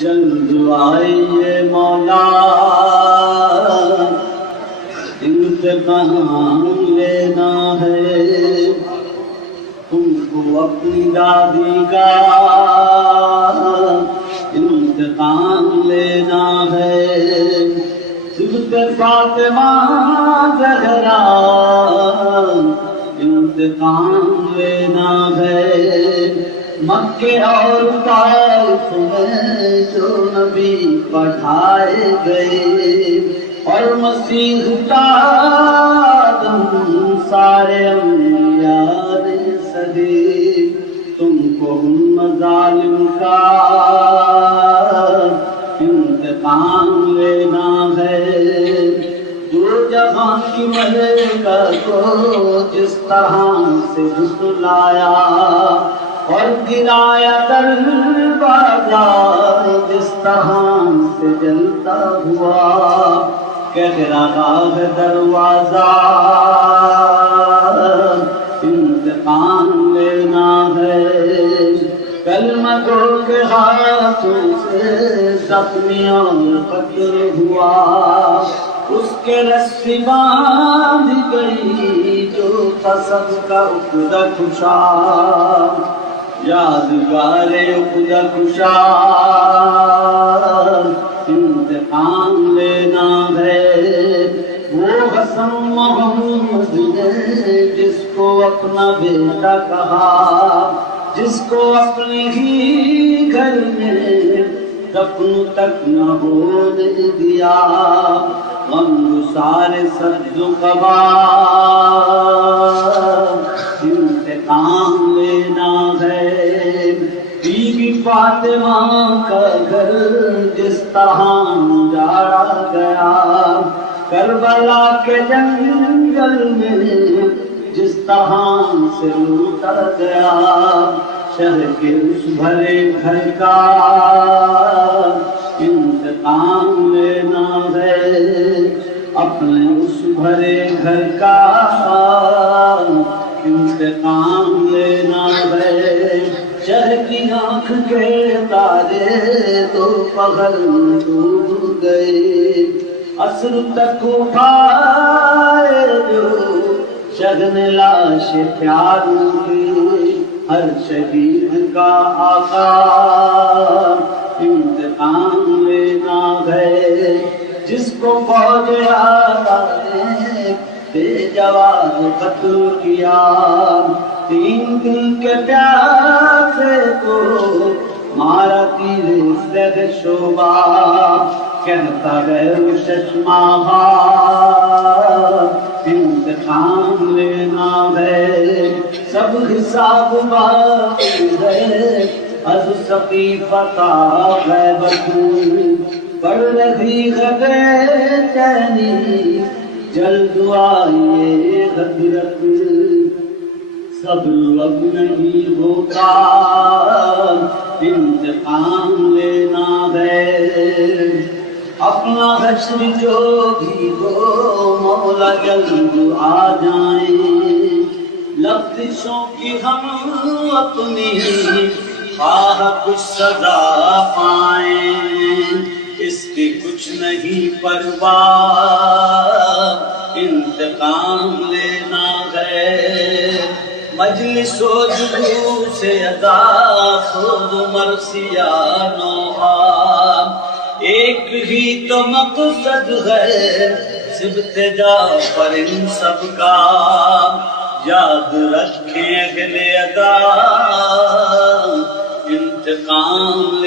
جلد آئیے مولا انتقام لینا ہے، تم کو اپنی دادی کا انتقام لینا ہے، صبح فاطمہ زہرا انتقام لینا ہے، مکے اور طائف میں جو نبی پڑھائے گئے اور مسیح آدم سارے انبیاء نے سدے، تم کو ان ظالم کا انتقام لینا ہے، جو جہاں کی ملکہ کو جس طرح سے جھٹلایا اور گرایا در بازار جس طرح سے جلتا ہوا، کہہ رہا ہے دروازہ انتقام لینا ہے، کلمتوں کے ہاتھوں سے زخمی اور قتل ہوا، اس کے رسی باندھ گئی جو قسم کا عقدہ کشا، یادگار عقدہ کشا انتقام لینا ہے، وہ حسن محمد نے جس کو اپنا بیٹا کہا، جس کو اپنے ہی گھر میں دفن تک نہ ہونے دیا، غم سارے سبز و قبا انتقام لینا ہے، بیوی فاطمہ کا گھر جس طرح جاڑا گیا، کربلا کے جنگل میں جس طرح سے لوٹا گیا، شہر کے اس بھرے گھر کا انتقام لینا ہے، اپنے اس بھرے گھر کا انتقام لینا ہے، شہر کی آنکھ کے تارے دوپہر ڈوب گئے، عصر تک اٹھائے جو شگن لاش پیاروں کی، ہر شہید کا آقا انتقام لینا ہے، جس کو فوج آزادے بے جواب قتل کیا، 3 دن کے پیاسے کو مارا تیرے سے شعبہ، کہتا ہے وہ چشمہ انتقام لینا ہے، سب حساب باقی ہے، از سقیفہ غیبت بڑھ رہی ہے بے چینی، جلد آئیے حضرت صبر اب نہیں ہوگا انتقام لینا ہے، اپنا حشر جو بھی ہو مولا جلد آ جائیں، لفظوں کی ہم اپنی خواہ کچھ سزا پائیں، اس کی کچھ نہیں پرواہ انتقام لینا ہے، مجلس و جلوس ادا خود مرثیہ نوحہ، ایک ہی تو مقصد ہے صبت جعفر ان سب کا، یاد رکھیں اہل ادا انتقام